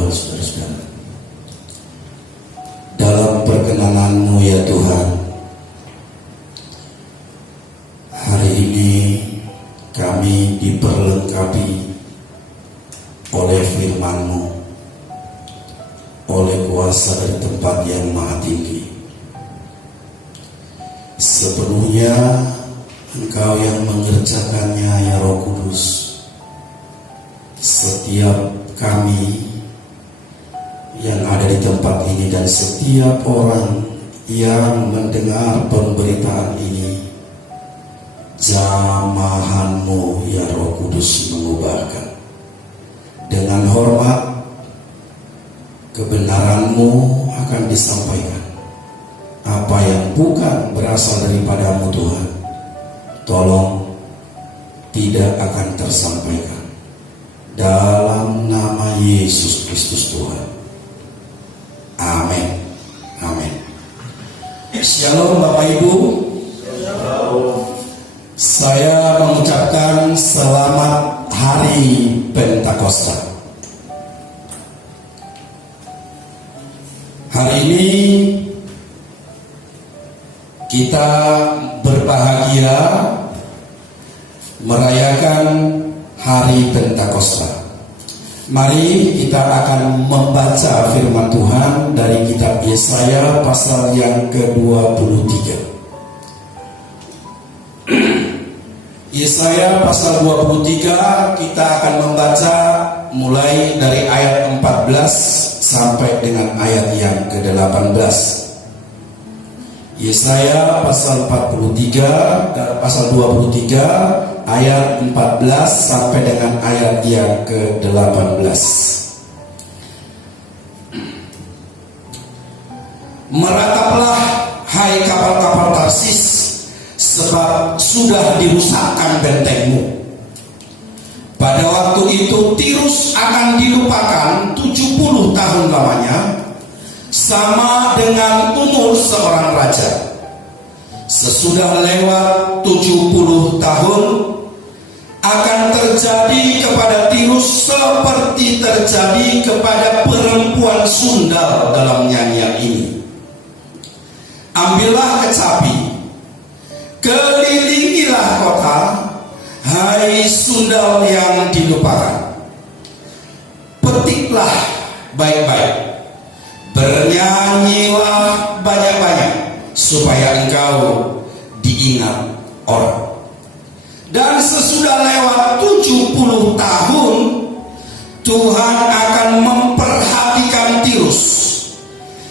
Tuhan, saudara-saudara. Dalam perkenanan-Mu ya Tuhan, hari ini kami diperlengkapi oleh firman-Mu, oleh kuasa dari tempat yang maha tinggi. Sepenuhnya Engkau yang mengerjakannya ya Roh Kudus. Setiap kami yang ada di tempat ini dan setiap orang yang mendengar pemberitaan ini, jamahan-Mu ya Roh Kudus mengubahkan. Dengan hormat, kebenaran-Mu akan disampaikan. Apa yang bukan berasal daripada-Mu Tuhan, tolong tidak akan tersampaikan. Dalam nama Yesus Kristus Tuhan. Amin. Amin. Shalom Bapak Ibu. Shalom. Saya mengucapkan selamat Hari Pentakosta. Hari ini kita berbahagia merayakan Hari Pentakosta. Mari kita akan membaca firman Tuhan dari kitab Yesaya pasal yang ke-23. Yesaya pasal 23 kita akan membaca mulai dari ayat 14 sampai dengan ayat yang ke-18. Yesaya pasal 43 pasal 23 ayat 14 sampai dengan ayat yang ke-18. Merataplah hai kapal-kapal Tarsis, sebab sudah dirusakkan bentengmu. Pada waktu itu Tirus akan dilupakan 70 tahun lamanya, sama dengan umur seorang raja. Sesudah lewat 70 tahun, akan terjadi kepada Tirus seperti terjadi kepada perempuan sundal dalam nyanyian ini. Ambillah kecapi, kelilingilah kota, hai sundal yang dilupakan. Petiklah baik-baik, bernyanyilah banyak-banyak, supaya engkau diingat orang. Dan sesudah lewat 70 tahun, Tuhan akan memperhatikan Tirus,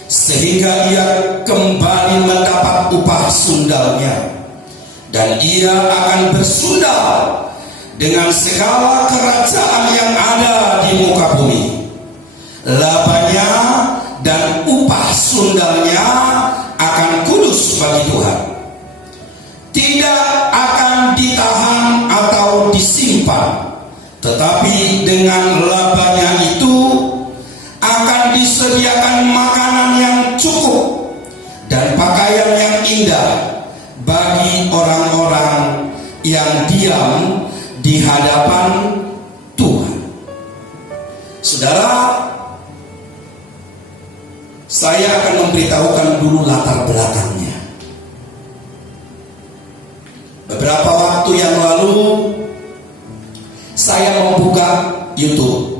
sehingga ia kembali mendapat upah sundalnya, dan ia akan bersundal dengan segala kerajaan yang ada di muka bumi. Labanya dan upah sundalnya akan kudus bagi Tuhan, tidak akan ditahan atau disimpan, tetapi dengan labanya itu akan disediakan makanan yang cukup dan pakaian yang indah bagi orang-orang yang diam di hadapan Tuhan. Saudara, saya akan memberitahukan dulu latar belakangnya. Beberapa waktu yang lalu saya membuka YouTube,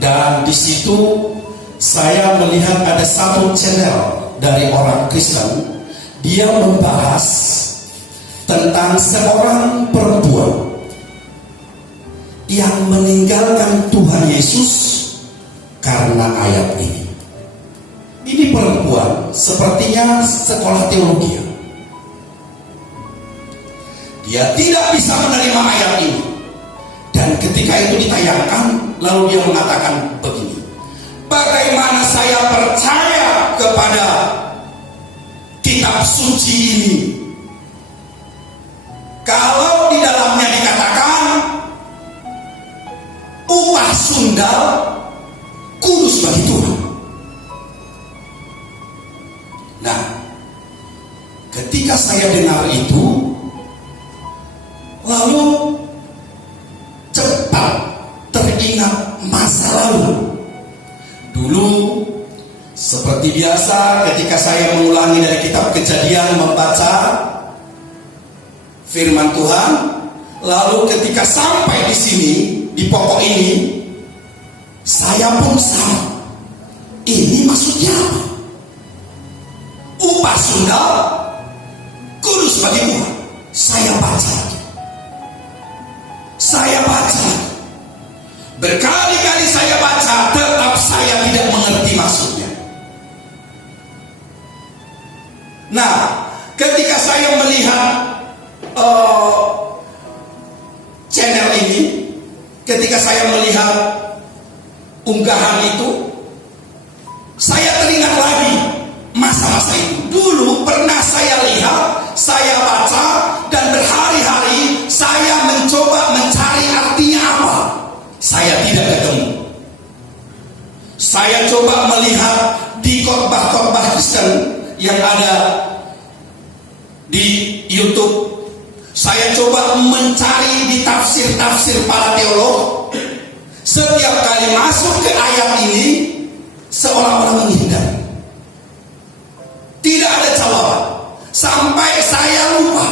dan di situ saya melihat ada satu channel dari orang Kristen. Dia membahas tentang seorang perempuan yang meninggalkan Tuhan Yesus karena ayat ini. Ini perempuan sepertinya sekolah teologi. Dia tidak bisa menerima ayat ini. Dan ketika itu ditayangkan, lalu dia mengatakan begini: bagaimana saya percaya kepada kitab suci ini kalau di dalamnya dikatakan upah sundal kudus bagi Tuhan. Nah, ketika saya dengar itu, lalu cepat teringat masa lalu Seperti biasa ketika saya mengulangi dari kitab Kejadian membaca firman Tuhan, lalu ketika sampai di sini di pokok ini, saya pun sama. Ini maksudnya apa? Upah sundal, kudus bagi Tuhan. Saya baca lagi. Saya baca. Berkali-kali saya baca, tetap saya tidak mengerti maksudnya. Nah, ketika saya melihat channel ini, ketika saya melihat unggahan itu, saya teringat lagi masa-masa itu. Dulu pernah saya lihat, saya baca, dan berhari-hari saya mencoba mencari artinya apa. Saya tidak ketemu. Saya coba melihat di khotbah-khotbah Kristen yang ada di YouTube. Saya coba mencari di tafsir-tafsir para teolog. Setiap kali masuk ke ayat ini, seolah-olah menghindar. Tidak ada jawaban. Sampai saya lupa.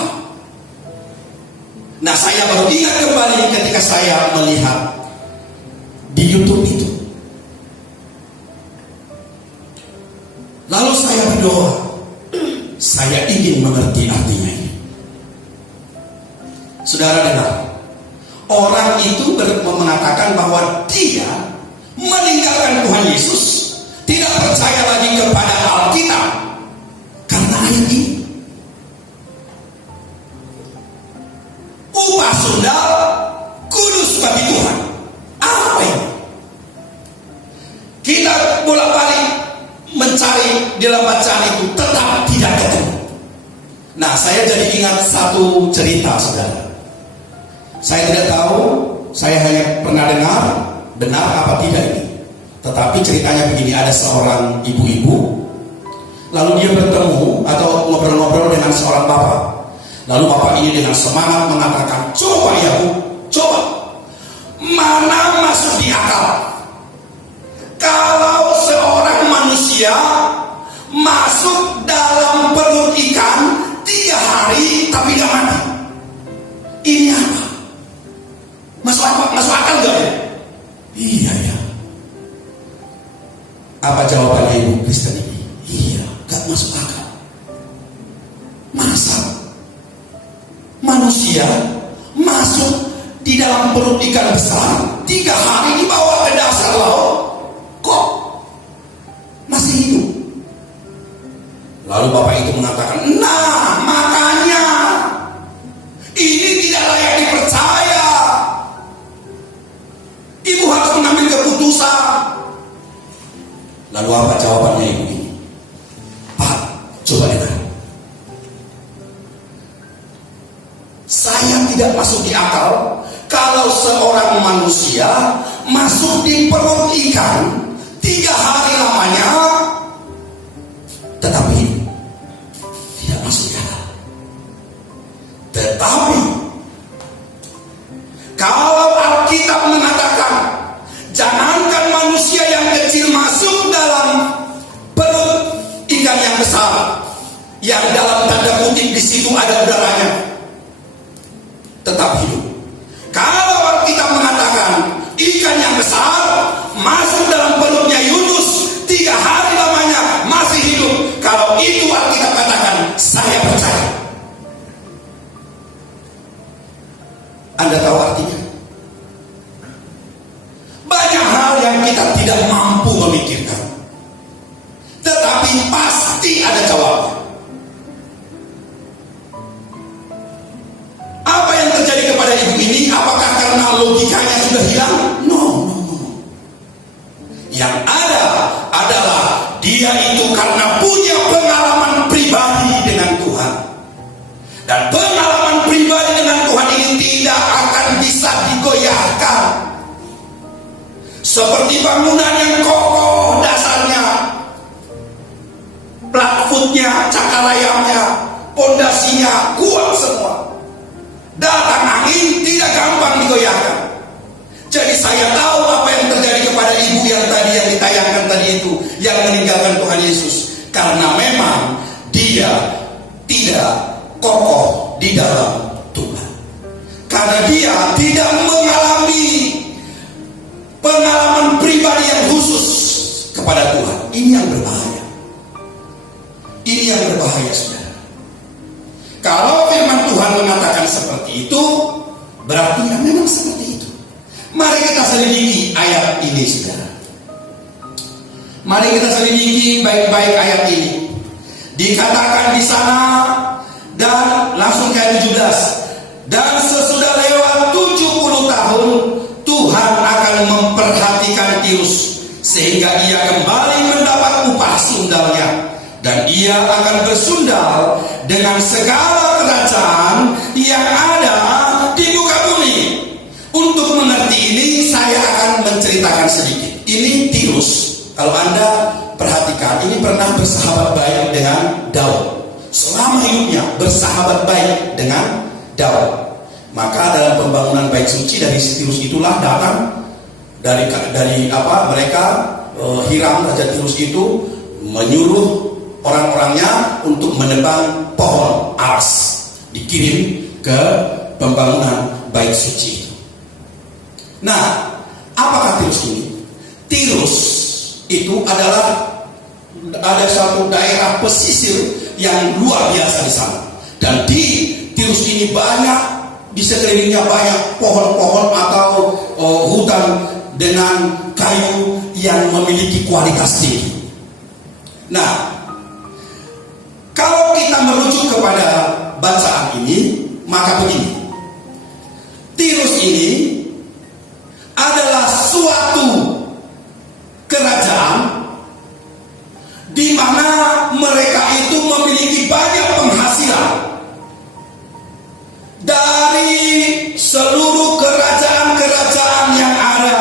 Nah, saya baru ingat kembali ketika saya melihat di YouTube itu. Lalu saya berdoa. Saya ingin mengerti artinya ini. Saudara dengar, orang itu mengatakan bahwa dia meninggalkan Tuhan Yesus, tidak percaya lagi kepada Alkitab karena ayat ini. Upah sundal, kudus bagi Tuhan. Apa ini? Kita bolak-balik mencari di dalam bacaan itu, tetap tidak ketemu. Nah, saya jadi ingat satu cerita, saudara. Saya tidak tahu, saya hanya pernah dengar, benar apa tidak ini. Tetapi ceritanya begini, ada seorang ibu-ibu, lalu dia bertemu atau ngobrol-ngobrol dengan seorang bapak. Lalu bapak ini dengan semangat mengatakan, coba ya Bu, coba, mana masuk di akal kalau seorang manusia masuk dalam perut ikan 3 hari tapi tidak mati. Ini apa? Masuk akal gak ya? Iya ya. Apa jawabannya Ibu Kristen ini? Iya, gak masuk akal. Masa manusia masuk di dalam perut ikan besar 3 hari dibawa ke dasar laut, kok masih hidup? Lalu bapak itu mengatakan, nah makanya ini tidak layak dipercaya. Ibu harus mengambil keputusan. Lalu apa jawabannya ibu ini? Pak, coba dengar. Saya tidak masuk di akal kalau seorang manusia masuk di perut ikan 3 hari lamanya tetapi hidup. Tidak masuk di akal. Tetapi kalau Alkitab mengatakan jangankan manusia yang kecil masuk dalam perut ikan yang besar, yang dalam tanda kutip di situ ada udaranya, tetap hidup. Kalau Alkitab mengatakan ikan yang besar masuk dalam perutnya Yunus 3 hari lamanya masih hidup, kalau itu Alkitab katakan, saya percaya. Anda tahu artinya? Banyak hal yang kita tidak mampu memikirkan, tetapi pasti ada jawabnya. Apa yang terjadi kepada ibu ini? Apakah karena logikanya sudah hilang? No. Yang ada adalah dia itu karena punya pengalaman pribadi dengan Tuhan. Dan pengalaman pribadi dengan Tuhan ini tidak akan bisa digoyahkan. Seperti bangunan yang kokoh dasarnya, platfootnya, cakalayamnya, pondasinya kuat semua. Datang angin tidak gampang digoyahkan. Jadi saya tahu apa yang terjadi kepada ibu yang tadi yang ditayangkan tadi itu. itu yang meninggalkan Tuhan Yesus, karena memang dia tidak kokoh di dalam Tuhan, karena dia tidak mengalami pengalaman pribadi yang khusus kepada Tuhan. Ini yang berbahaya. Ini yang berbahaya, saudara. Kalau firman Tuhan mengatakan seperti itu, berarti memang seperti itu. Mari kita selidiki ayat ini, saudara. Mari kita selidiki baik-baik ayat ini. Dikatakan di sana, dan langsung ke ayat 17. Dan sesudah lewat 70 tahun, Tuhan akan memperhatikan Tirus, sehingga ia kembali mendapat upah sundalnya, dan ia akan bersundal dengan segala kerajaan yang ada di muka bumi. Untuk mengerti ini, saya akan menceritakan sedikit. Ini Tirus, kalau Anda perhatikan, ini pernah bersahabat baik dengan Daud. Selama hidupnya bersahabat baik dengan Daud. Maka dalam pembangunan bait suci dari Tirus itulah datang dari mereka Hiram, Raja Tirus itu menyuruh orang-orangnya untuk menebang pohon aras, dikirim ke pembangunan bait suci itu. Nah, apakah Tirus ini? Tirus itu adalah ada suatu daerah pesisir yang luar biasa di sana, dan di Tirus ini banyak, di sekelilingnya banyak pohon-pohon atau hutan dengan kayu yang memiliki kualitas tinggi. Nah, kalau kita merujuk kepada bacaan ini, maka begini: Tirus ini adalah suatu kerajaan di mana mereka itu memiliki banyak penghasilan dari seluruh kerajaan-kerajaan yang ada,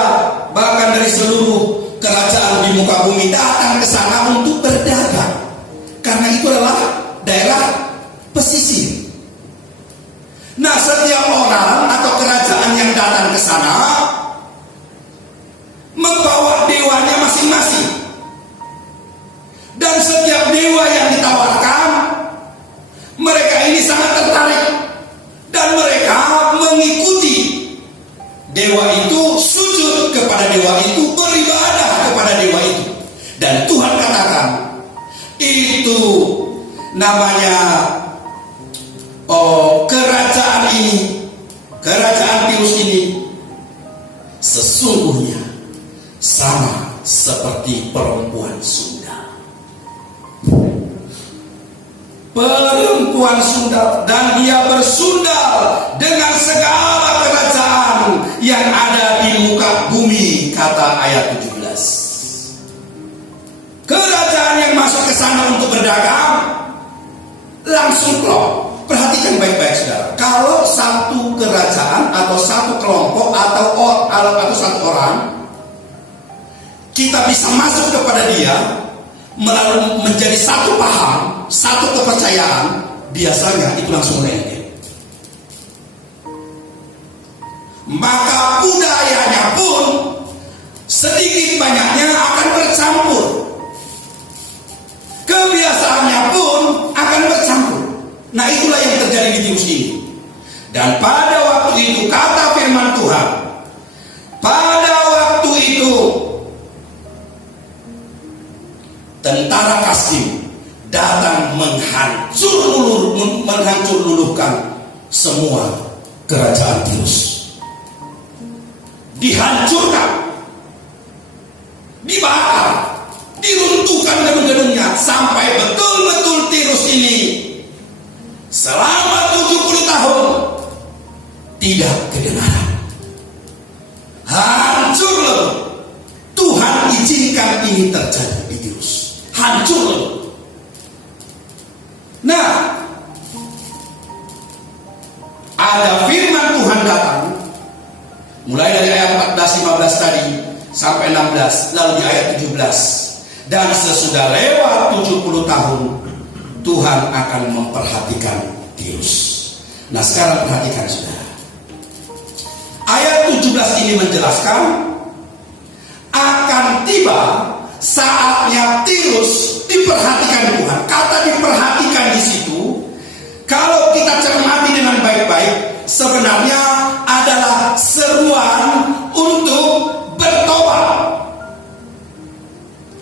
bahkan dari seluruh kerajaan di muka bumi datang ke sana untuk berdagang, karena itu adalah daerah pesisir. Nah, setiap orang atau kerajaan yang datang ke sana membawa dewanya masing-masing, dan setiap dewa yang ditawarkan, mereka ini sangat tertarik, dan mereka mengikuti dewa itu, sujud kepada dewa itu, beribadah kepada dewa itu. Dan Tuhan katakan, itu namanya kerajaan ini, kerajaan Tirus ini sesungguhnya sama seperti perempuan Sunda. Perempuan Sunda, dan dia bersundal dengan segala kerajaan yang ada di muka bumi, kata ayat 17. Kerajaan yang masuk ke sana untuk berdagang langsung klop. Perhatikan baik-baik, saudara. Kalau satu kerajaan atau satu kelompok atau satu orang, kita bisa masuk kepada dia melalui menjadi satu paham, satu kepercayaan, biasanya itu langsung lengket. Maka budayanya pun sedikit banyaknya akan bercampur, kebiasaannya pun akan bercampur. Nah, itulah yang terjadi di Tirus ini. Dan pada waktu itu, kata firman Tuhan, pada waktu itu tentara Kasdim datang menghancur luluhkan semua kerajaan Tirus. Dihancurkan, dibakar, diruntuhkan gedung-gedungnya, sampai betul-betul Tirus ini selama 70 tahun tidak kedengaran. Hancur loh. Tuhan izinkan ini terjadi di Tirus. Hancur loh. Nah, ada firman Tuhan datang mulai dari ayat 14-15 tadi sampai 16, lalu di ayat 17. Dan sesudah lewat 70 tahun, Tuhan akan memperhatikan Tirus. Nah, sekarang perhatikan, saudara. Ayat 17 ini menjelaskan akan tiba saatnya Tirus diperhatikan Tuhan. Kata diperhatikan di situ, kalau kita cermati dengan baik-baik, sebenarnya adalah seruan untuk bertobat.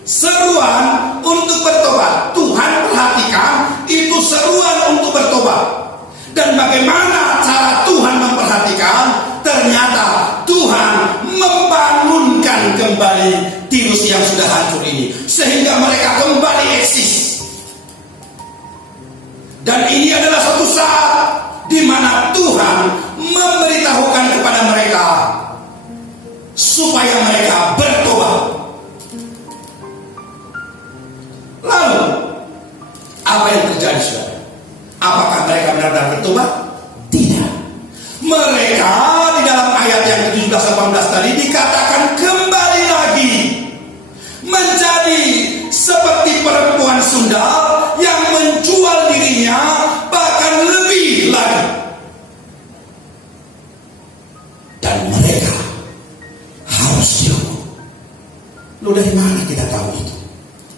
Seruan untuk bertobat. Tuhan perhatikan, itu seruan untuk bertobat. Dan bagaimana cara Tuhan memperhatikan? Ternyata Tuhan membangunkan kembali Tirus yang sudah hancur ini, sehingga mereka kembali eksis. Dan ini adalah suatu saat di mana Tuhan memberitahukan kepada mereka supaya mereka bertobat. Lalu apa yang terjadi, saudara? Apakah mereka benar-benar bertobat? Tidak. Mereka di dalam ayat yang ke-17-18 tadi dikatakan kembali lagi menjadi seperti perempuan sundal yang menjual dirinya, bahkan lebih lagi. Dan mereka harus dihukum. Loh, dari mana kita tahu itu?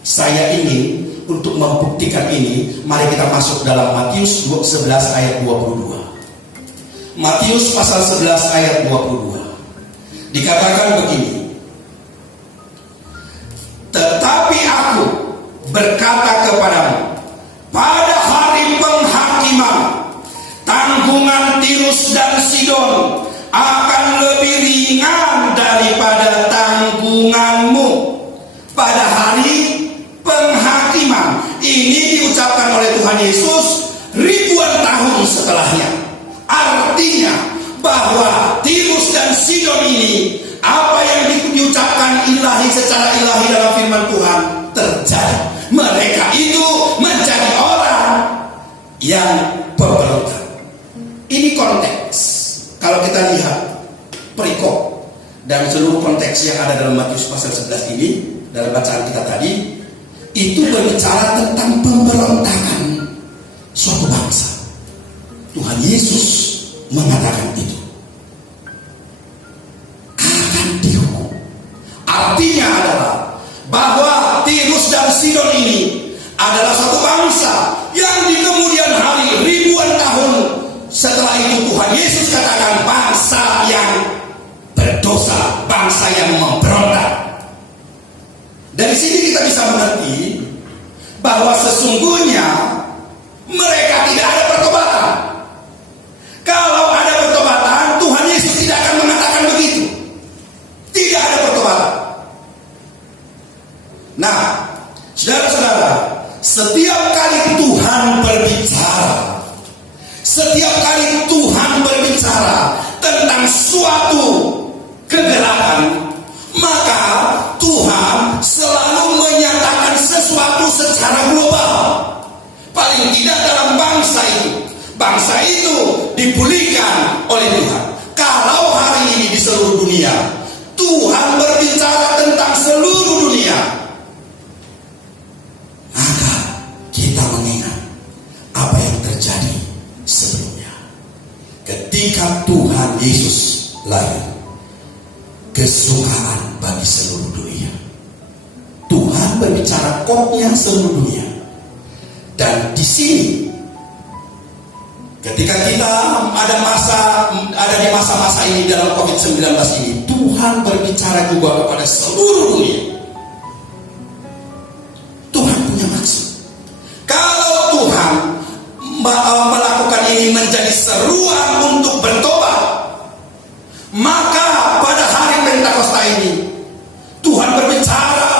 Saya ingin untuk membuktikan ini, mari kita masuk dalam Matius 11 ayat 22. Matius pasal 11 ayat 22. Dikatakan begini, tetapi aku berkata kepadamu, pada hari penghakiman, tanggungan Tirus dan Sidon akan lebih ringan daripada tanggunganmu. Pada hari penghakiman ini diucapkan oleh Tuhan Yesus ribuan tahun setelahnya. Artinya bahwa Tirus dan Sidon ini, apa yang diucapkan ilahi secara ilahi dalam firman Tuhan terjadi. Mereka itu menjadi orang yang pemberontak. Ini konteks. Kalau kita lihat perikop dan seluruh konteks yang ada dalam Matius pasal 11 ini, dalam bacaan kita tadi, itu berbicara tentang pemberontakan suatu bangsa. Tuhan Yesus mengatakan itu akan dihukum. Artinya adalah bahwa Tirus dan Sidon ini adalah suatu bangsa yang di kemudian hari, ribuan tahun setelah itu, Tuhan Yesus katakan bangsa yang berdosa, bangsa yang memberontak. Dari sini kita bisa mengerti bahwa sesungguhnya mereka tidak ada pertobatan. Kalau ada pertobatan, Tuhan Yesus tidak akan mengatakan begitu. Tidak ada pertobatan. Nah, saudara-saudara, setiap kali Tuhan berbicara, setiap kali Tuhan berbicara tentang suatu kegelapan, maka Tuhan selalu menyatakan sesuatu secara global. Paling tidak dalam bangsa itu. Bangsa itu dipulihkan oleh Tuhan. Kalau hari ini di seluruh dunia, Tuhan berbicara tentang seluruh dunia, maka kita mengingat apa yang terjadi sebelumnya. Ketika Tuhan Yesus lahir, kesukaan bagi seluruh dunia. Tuhan berbicara koknya seluruh dunia. Dan di sini, ketika kita ada di masa-masa ini dalam COVID-19 ini, Tuhan berbicara juga kepada seluruh dunia. Tuhan punya maksud. Kalau Tuhan melakukan ini menjadi seruan untuk bertobat, maka pada hari Pentakosta ini Tuhan berbicara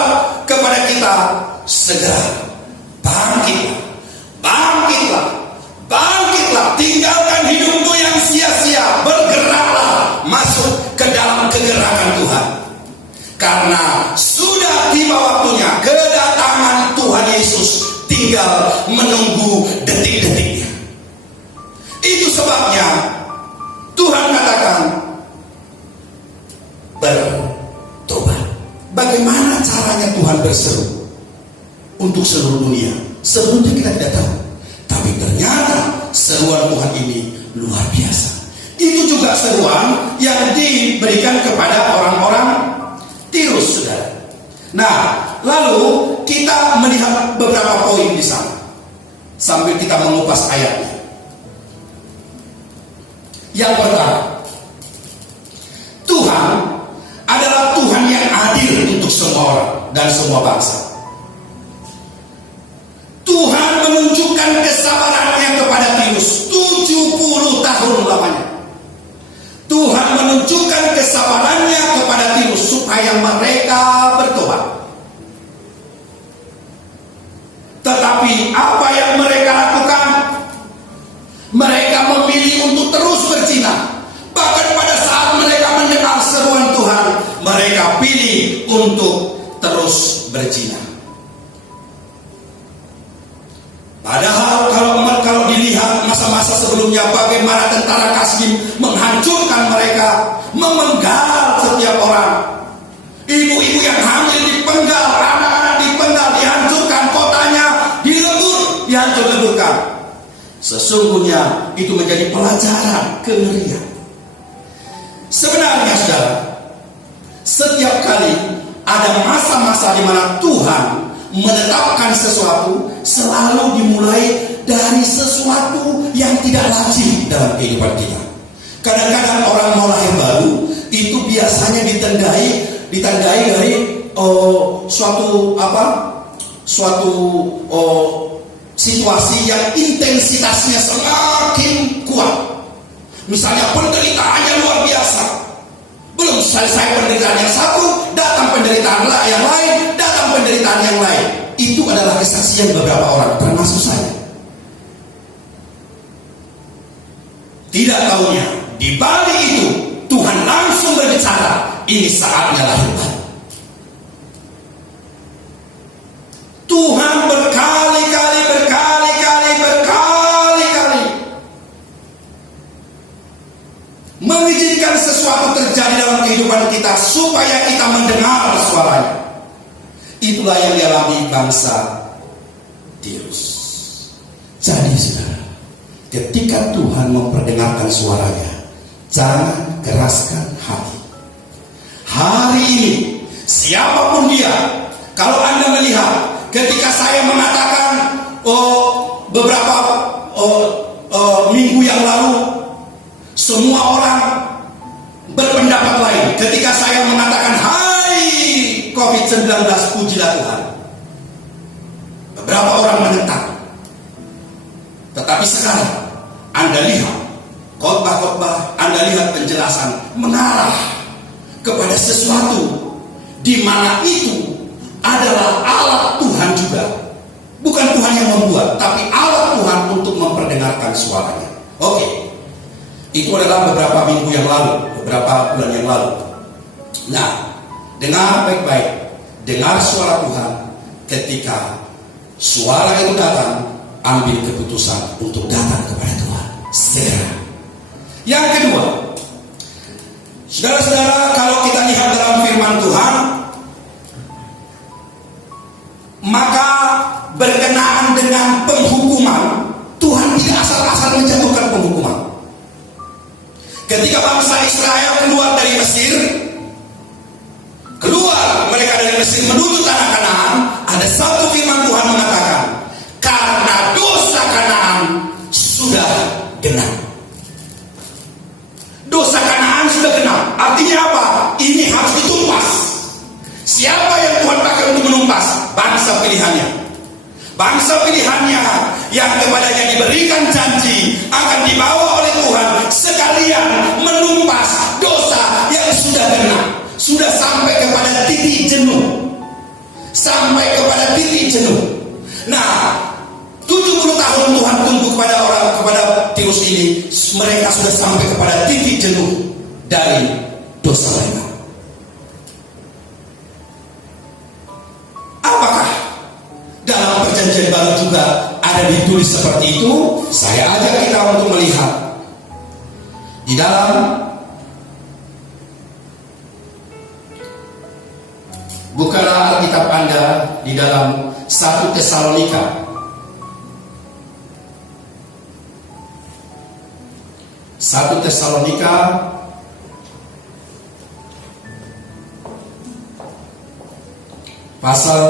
kepada kita, segera bangkitlah, tinggalkan hidupmu yang sia-sia, bergeraklah masuk ke dalam kegerakan Tuhan, karena sudah tiba waktunya kedatangan Tuhan Yesus, tinggal menunggu detik-detiknya. Itu sebabnya Tuhan katakan bertobat. Bagaimana caranya Tuhan berseru untuk seluruh dunia? Sebelumnya kita tidak tahu, tapi ternyata seruan Tuhan ini luar biasa. Itu juga seruan yang diberikan kepada orang-orang Tirus, saudara. Nah, lalu kita melihat beberapa poin di sana sambil kita mengupas ayatnya. Yang pertama, Tuhan adalah Tuhan yang adil untuk semua orang dan semua bangsa. Tuhan menunjukkan kesabarannya kepada Tirus 70 tahun lamanya. Tuhan menunjukkan kesabarannya kepada Tirus supaya mereka bertobat. Tetapi apa yang mereka lakukan? Mereka memilih untuk terus berzina. Bahkan pada saat mereka mendengar seruan Tuhan, mereka pilih untuk terus berzina. Padahal kalau dilihat masa-masa sebelumnya bagaimana tentara Kasdim menghancurkan mereka, memenggal setiap orang. Ibu-ibu yang hamil dipenggal, anak-anak dipenggal, dihancurkan, kotanya dilebur, dihancur-leburkan. Sesungguhnya itu menjadi pelajaran kengerian. Sebenarnya saudara, setiap kali ada masa-masa di mana Tuhan menetapkan sesuatu, selalu dimulai dari sesuatu yang tidak lazim dalam kehidupan kita. Kadang-kadang orang mau lahir baru itu biasanya ditandai dari suatu situasi yang intensitasnya semakin kuat. Misalnya penderitaannya luar biasa. Belum selesai penderitaan yang satu, datang penderitaan yang lain, datang penderitaan yang lain. Itu adalah kesaksian beberapa orang, termasuk saya. Tidak tahunya, di balik itu Tuhan langsung berbicara, ini saatnya lahir baru. Tuhan berkali-kali mengizinkan sesuatu terjadi dalam kehidupan kita supaya kita mendengar suaranya. Itulah yang dialami bangsa Tirus. Jadi saudara, ketika Tuhan memperdengarkan suaranya, jangan keraskan hati. Hari ini siapapun dia, kalau Anda melihat ketika saya mengatakan beberapa minggu yang lalu, semua orang berpendapat lain. Ketika saya mengatakan, hai COVID-19, pujilah Tuhan, beberapa orang menentang. Tetapi sekarang Anda lihat khotbah-khotbah, Anda lihat penjelasan mengarah kepada sesuatu di mana itu adalah alat Tuhan juga. Bukan Tuhan yang membuat, tapi alat Tuhan untuk memperdengarkan suaranya. Oke. Itu adalah beberapa minggu yang lalu, beberapa bulan yang lalu. Nah, dengar baik-baik, dengar suara Tuhan. Ketika suara itu datang, ambil keputusan untuk datang kepada Tuhan segera. Yang kedua, saudara-saudara, kalau kita lihat dalam firman Tuhan, maka berkenaan dengan penghukuman, Tuhan tidak asal-asal menjatuhkan penghukuman. Ketika bangsa Israel keluar dari Mesir, keluar mereka dari Mesir menuju tanah Kanaan, ada satu firman Tuhan mengatakan, karena dosa Kanaan sudah genap. Dosa Kanaan sudah genap. Artinya apa? Ini harus ditumpas. Siapa yang Tuhan pakai untuk menumpas? Bangsa pilihannya. Bangsa pilihannya yang kepadanya diberikan janji akan dibawa oleh Tuhan sekalian menumpas dosa yang sudah genap, sudah sampai kepada titik jenuh, sampai kepada titik jenuh. Nah, 70 tahun Tuhan tunggu kepada Tirus ini, mereka sudah sampai kepada titik jenuh dari dosa mereka. Apakah dalam perjanjian baru juga ada ditulis seperti itu? Saya ajak kita untuk melihat di dalam, bukalah Alkitab Anda di dalam 1 Tesalonika 1 Tesalonika pasal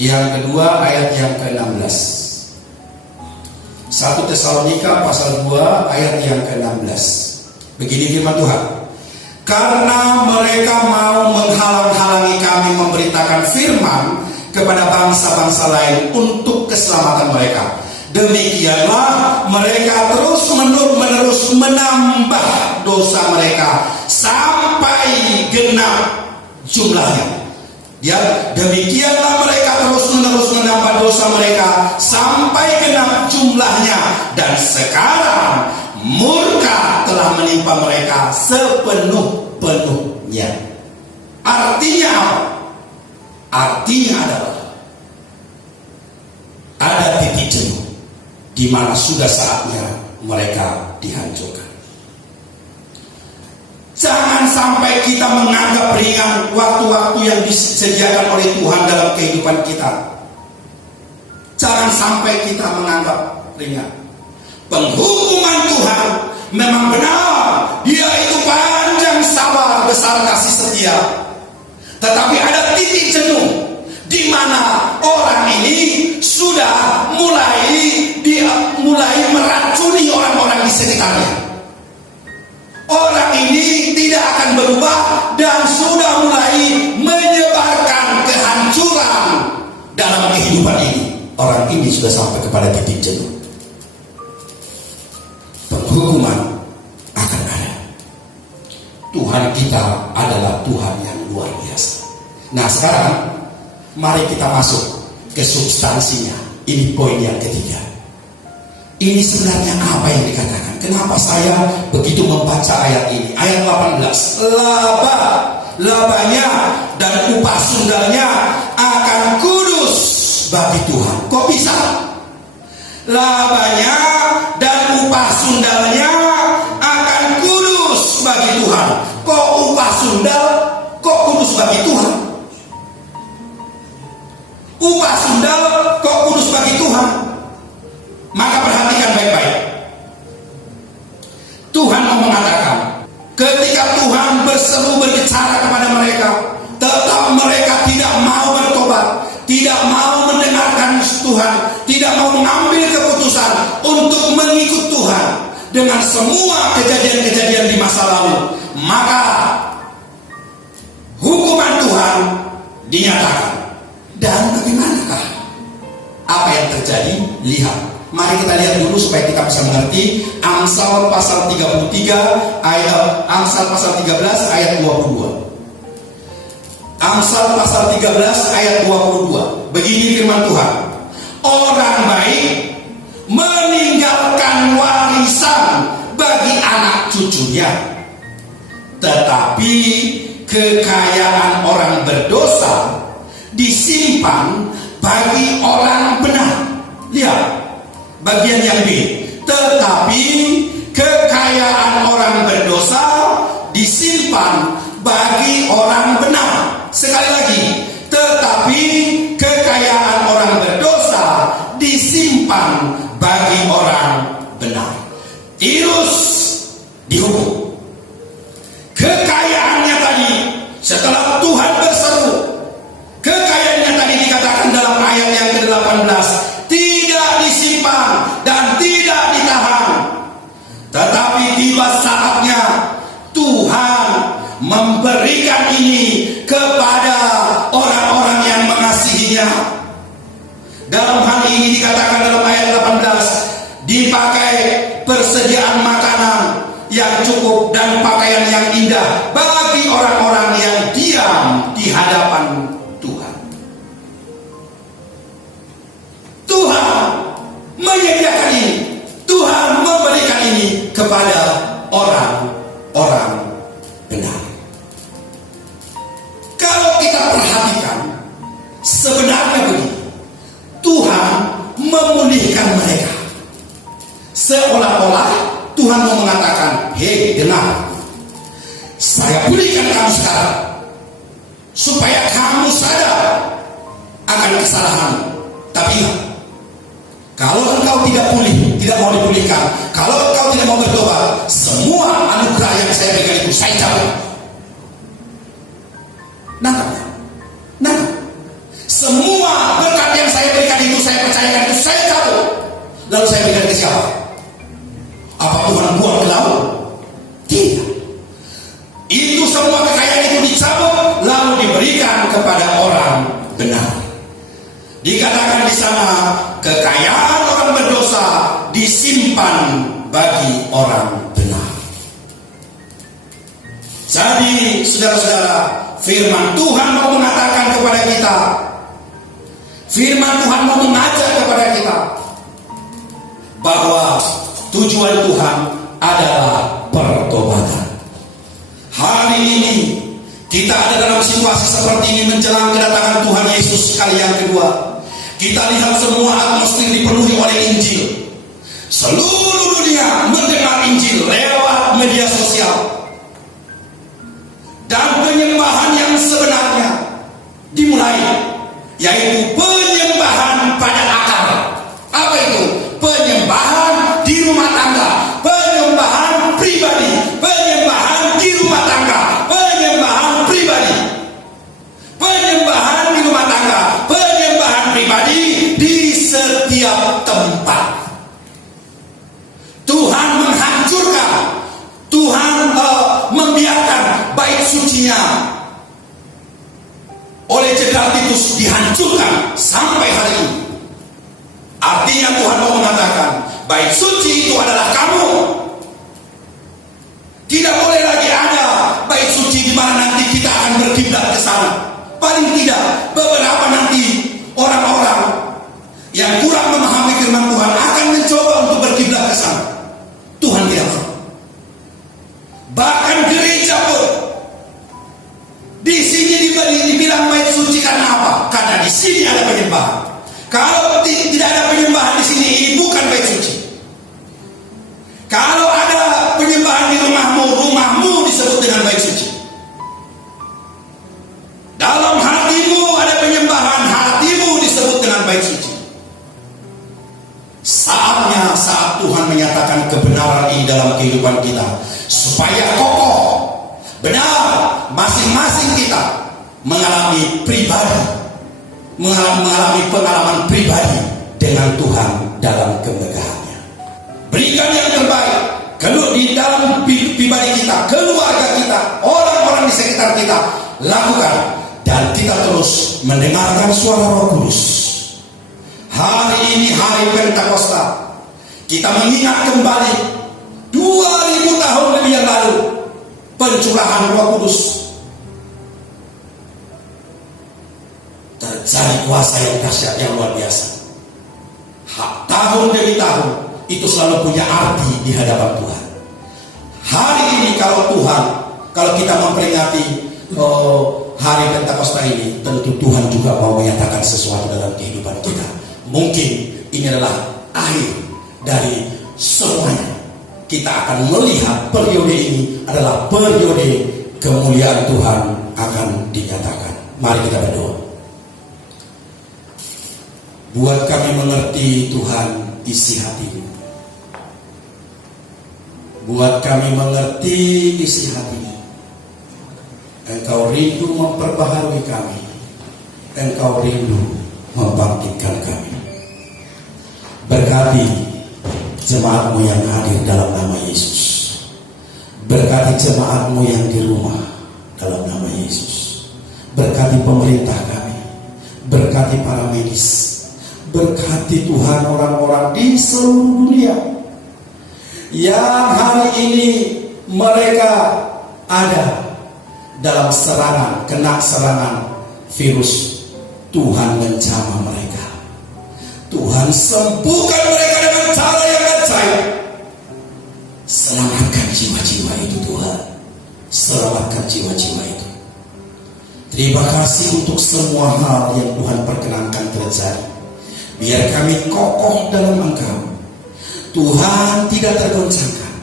yang kedua ayat yang ke-16. 1 Tesalonika pasal 2 ayat yang ke-16. Begini firman Tuhan. Karena mereka mau menghalang-halangi kami memberitakan firman kepada bangsa-bangsa lain untuk keselamatan mereka. Demikianlah mereka terus-menerus menambah dosa mereka sampai genap jumlahnya. Ya, demikianlah mereka terus-menerus menambah dosa mereka sampai genap jumlahnya, dan sekarang murka telah menimpa mereka sepenuh-penuhnya. Artinya apa? Artinya adalah ada titik jenuh di mana sudah saatnya mereka dihancurkan. Jangan sampai kita menganggap ringan waktu-waktu yang disediakan oleh Tuhan dalam kehidupan kita. Jangan sampai kita menganggap ringan. Penghukuman Tuhan memang benar. Dia itu panjang sabar, besar kasih setia. Tetapi ada titik jenuh di mana orang ini sudah mulai meracuni orang-orang di sekitarnya. Orang ini tidak akan berubah dan sudah mulai menyebarkan kehancuran dalam kehidupan ini. Orang ini sudah sampai kepada titik jenuh. Penghukuman akan ada. Tuhan kita adalah Tuhan yang luar biasa. Nah, sekarang mari kita masuk ke substansinya. Ini poin yang ketiga. Ini sebenarnya apa yang dikatakan? Kenapa saya begitu membaca ayat ini? Ayat 18. Labanya dan upah sundalnya akan kudus bagi Tuhan. Kok bisa? Labanya dan upah sundalnya akan kudus bagi Tuhan. Kok upah sundal kok kudus bagi Tuhan? Upah sundal kok kudus bagi Tuhan? Maka perhatikan baik-baik. Tuhan mau mengatakan, ketika Tuhan berseru berbicara kepada mereka, tetap mereka tidak mau bertobat, tidak mau mendengarkan Tuhan, tidak mau mengambil keputusan untuk mengikut Tuhan dengan semua kejadian-kejadian di masa lalu. Maka hukuman Tuhan dinyatakan. Dan bagaimanakah apa yang terjadi? Lihat. Mari kita lihat dulu supaya kita bisa mengerti. Amsal pasal 13 ayat 22. Amsal pasal 13 ayat 22. Begini firman Tuhan. Orang baik meninggalkan warisan bagi anak cucunya, tetapi kekayaan orang berdosa disimpan bagi orang benar. Lihat bagian yang B. Tetapi kekayaan orang berdosa disimpan bagi orang benar. Sekali lagi, tetapi kekayaan orang berdosa disimpan bagi orang benar. Tirus dihukum. Kekayaannya tadi setelah Tuhan berseru, kekayaannya tadi dikatakan dalam ayat yang ke-18 tidak disimpan dan tidak ditahan. Tetapi tiba saatnya Tuhan memberikan ini kepada orang-orang yang mengasihinya. Dalam hal ini dikatakan dalam ayat 18, dipakai persediaan makanan yang cukup dan pakaian yang indah bagi orang-orang yang diam di hadapan Tuhan. Tuhan menyediakan ini, Tuhan memberikan ini kepada orang-orang benar. Kalau kita perhatikan, sebenarnya begini, Tuhan memulihkan mereka. Seolah-olah Tuhan mau mengatakan, hei dengar, saya pulihkan kamu sekarang, supaya kamu sadar akan kesalahanmu. Tapi ingat, kalau engkau tidak pulih, tidak mau dipulihkan, Kalau kau tidak mau bertobat, semua anugerah yang saya berikan itu saya cabut. Nangkap. Semua berkat yang saya berikan itu, saya percayakan itu saya cabut. Lalu saya berikan ke siapa? Apa Tuhan buang ke laut? Tidak. Itu semua kekayaan itu dicabut lalu diberikan kepada orang benar. Dikatakan di sana, kekayaan orang berdosa disimpan bagi orang benar. Jadi saudara-saudara, firman Tuhan mau mengatakan kepada kita, firman Tuhan mau mengajak kepada kita bahwa tujuan Tuhan adalah pertobatan. Hari ini kita ada dalam situasi seperti ini menjelang kedatangan Tuhan Yesus kali yang kedua. Kita lihat semua atmosfer dipenuhi oleh Injil. Seluruh dunia mendengar Injil lewat media sosial. Dan penyembahan yang sebenarnya dimulai, yaitu penyembahan pada akar. Apa itu? Penyembahan di rumah tangga, penyembahan pribadi, penyembahan di rumah tangga, penyembahan pribadi, penyembahan di rumah tangga, penyembahan pribadi di setiap tempat. Tuhan menghancurkan, Tuhan membiarkan bait sucinya oleh Jenderal Titus dihancurkan sampai hari ini. Artinya Tuhan mau mengatakan, bait suci itu adalah kamu. Tidak boleh lagi ada bait suci di mana nanti kita akan berkiblat ke sana. Paling tidak beberapa nanti orang-orang yang kurang memahami firman Tuhan akan mencoba untuk berkiblat ke sana. Tuhan tidak mau. Bahkan gereja pun di sini dibilang bait suci karena apa? Karena di sini ada penyembahan. Kalau tidak ada penyembahan di sini, ini bukan bait suci. Kalau ada penyembahan di rumahmu, rumahmu disebut dengan bait suci. Dalam hatimu ada penyembahan, hatimu disebut dengan bait suci. Saatnya saat Tuhan menyatakan kebenaran ini dalam kehidupan kita, supaya kokoh, benar, masing-masing kita mengalami pengalaman pribadi dengan Tuhan dalam kemegahannya. Berikan yang terbaik di dalam pribadi kita, keluarga kita, orang-orang di sekitar kita. Lakukan, dan kita terus mendengarkan suara Roh Kudus. Hari ini hari Pentakosta, kita mengingat kembali 2000 tahun lebih yang lalu pencurahan Roh Kudus. Terjadi kuasa yang dahsyat, yang luar biasa. Tahun demi tahun itu selalu punya arti di hadapan Tuhan. Hari ini kalau kita memperingati hari Pentakosta ini, tentu Tuhan juga mau menyatakan sesuatu dalam kehidupan kita. Mungkin ini adalah akhir dari semuanya. Kita akan melihat periode ini adalah periode kemuliaan Tuhan akan dinyatakan. Mari kita berdoa. Buat kami mengerti Tuhan isi hatimu. Buat kami mengerti isi hatimu. Engkau rindu memperbaharui kami. Engkau rindu membangkitkan kami. Berkati jemaatmu yang hadir dalam nama Yesus. Berkati jemaatmu yang di rumah dalam nama Yesus. Berkati pemerintah kami. Berkati para medis. Berkati Tuhan orang-orang di seluruh dunia yang hari ini mereka ada dalam kena serangan virus. Tuhan menjamah mereka. Tuhan sembuhkan mereka dengan cara yang ajaib. Selamatkan jiwa-jiwa itu Tuhan. Selamatkan jiwa-jiwa itu. Terima kasih untuk semua hal yang Tuhan perkenankan terjadi. Biar kami kokoh dalam Engkau. Tuhan tidak tergoncangkan.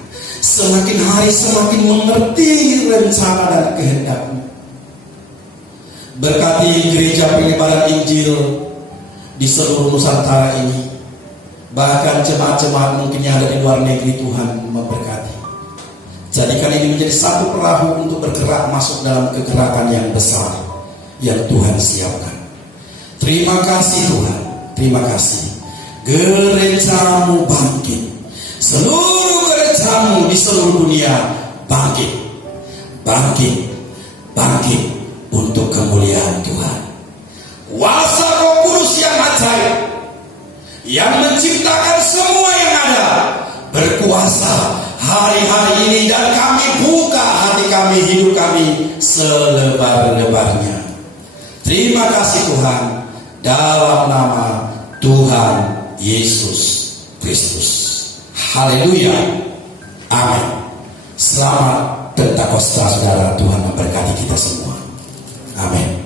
Semakin hari semakin mengerti rencana dan kehendak-Mu. Berkati gereja penyebaran Injil di seluruh Nusantara ini. Bahkan jemaat-jemaat mungkin yang ada di luar negeri, Tuhan memberkati. Jadikan ini menjadi satu perahu untuk bergerak masuk dalam kegerakan yang besar yang Tuhan siapkan. Terima kasih Tuhan, terima kasih. Gerejamu bangkit, seluruh gerejamu di seluruh dunia bangkit, bangkit, bangkit untuk kemuliaan Tuhan. Kuasa Roh Kudus yang ajaib, yang menciptakan semua yang ada, berkuasa hari-hari ini, dan kami buka hati kami, hidup kami selebar-lebarnya. Terima kasih Tuhan, dalam nama Tuhan Yesus Kristus. Haleluya. Amin. Selamat Pentakosta saudara, Tuhan memberkati kita semua. Amin.